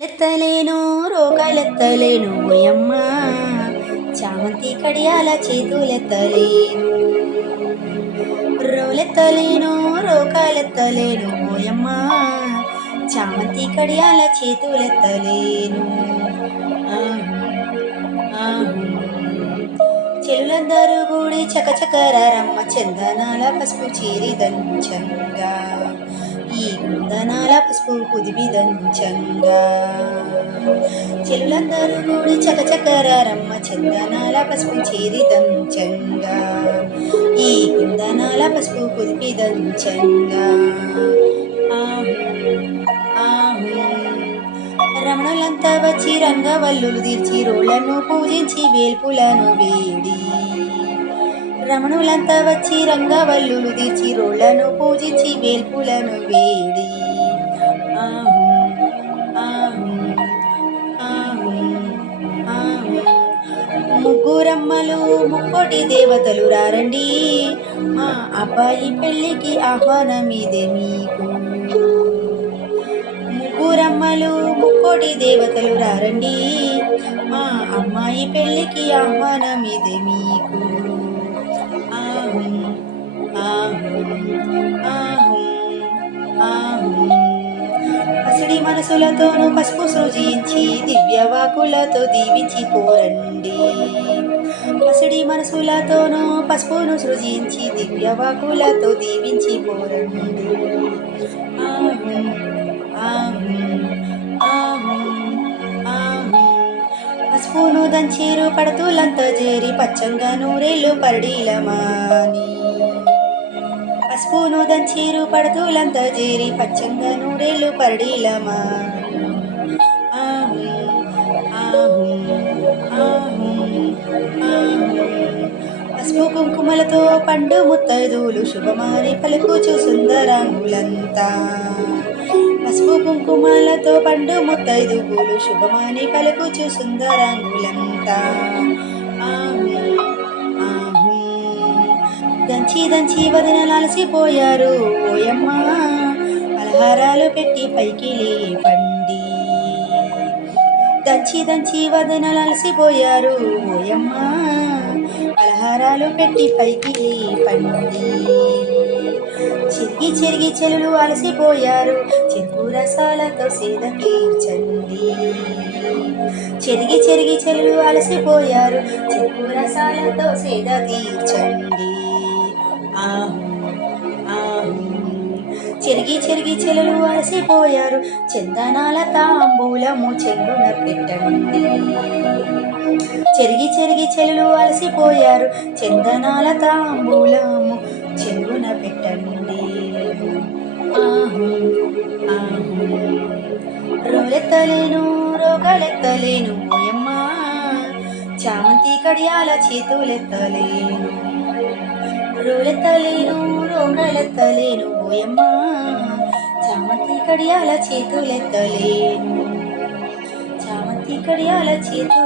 లెత్తలేను రోగాలెత్తలేను ఓయమ్మ, చామంతి కడియాల చేతులెత్తలేను. రోలెత్తలేను రోగాలెత్తలేను ఓయమ్మ, చామంతి కడియాల చేతులెత్తలేను. చెలులందరూ గూడి చకచకరమ్మ, చందనాల పసుపు చీరి దంచంగా, ఈ కుందనాల పసుపు కుదిపి దంచంగా. చెలులందరూ గూడి చకచకరమ్మ, చందనాల పసుపు చీరి దంచంగా, ఈ కుందనాల పసుపు కుదిపి దంచంగా. రమణులంతా వచ్చి రంగవల్లులు తీర్చి రోళ్లను పూజించి వేల్పులను వేడి. రమణులంతా వచ్చి రంగవల్లులు తీర్చి రోళ్లను పూజించి వేల్పులను వేడి. ముగ్గురమ్మలు ముక్కోటి దేవతలు రారండి, మా అబ్బాయి పెళ్ళికి ఆహ్వానమిదే మీకు. ముగ్గురమ్మలు ముక్కోటి దేవతలు రారండి, మా అమ్మాయి పెళ్ళికి ఆహ్వానమిదే మీకు. పసిడి మనసులతోనూ పసుపు సృజించి దివ్యవాకులతో దీవించి పోరండి. పసిడి మనసులతోనూ పసుపును సృజించి దివ్యవాకులతో దీవించి పోరండి. పసుపును దంచేరు పడతులంతా చేరి పచ్చంగా నూరేళ్ళు పరడీలమాని. పసుపును దంచేరు పడతులంతా చేరి పచ్చంగా నూరేళ్ళు పరడీలమా. పసుపు కుంకుమలతో పండు ముత్తైదువులు శుభమాని పలుకుచు సుందరాంగులంతా. పసుపు కుంకుమలతో పండు ముత్తైదువులు శుభమాని పలుకుచు సుందరాంగులంతా. దంచి దంచి వదనలాలసిపోయారు ఓయమ్మ, పలహారాలు పెట్టి పైకి లేపండి. దంచి దంచి వదనలాలసిపోయారు ఓయమ్మ, పలహారాలు పెట్టి పైకి లేపండి. చెరిగి చెరిగి చెలులు అలసిపోయారు, చెరుకు రసాలతో సేద తీర్చండి. చెరిగి చెరిగి చెలులు అలసిపోయారు, చెరుకు రసాలతో సేద తీర్చండి. చెరిగి చెరిగి చెలులు అలసిపోయారు, చందనాల తాంబూలము చెంగున పెట్టండి. చెరిగి చెరిగి చెలులు అలసిపోయారు, చందనాల తాంబూలము చెంగున పెట్టండి. రోలెత్తలేను రోగాలెత్తలేను ఓయమ్మ, చామంతి కడియాల చేతులెత్తలేను. రోలెత్తలేను రోగాలెత్తలేను ఓయమ్మ, చామంతి కడియాల చేతులెత్తలేను. చామంతి కడియాల చేతులు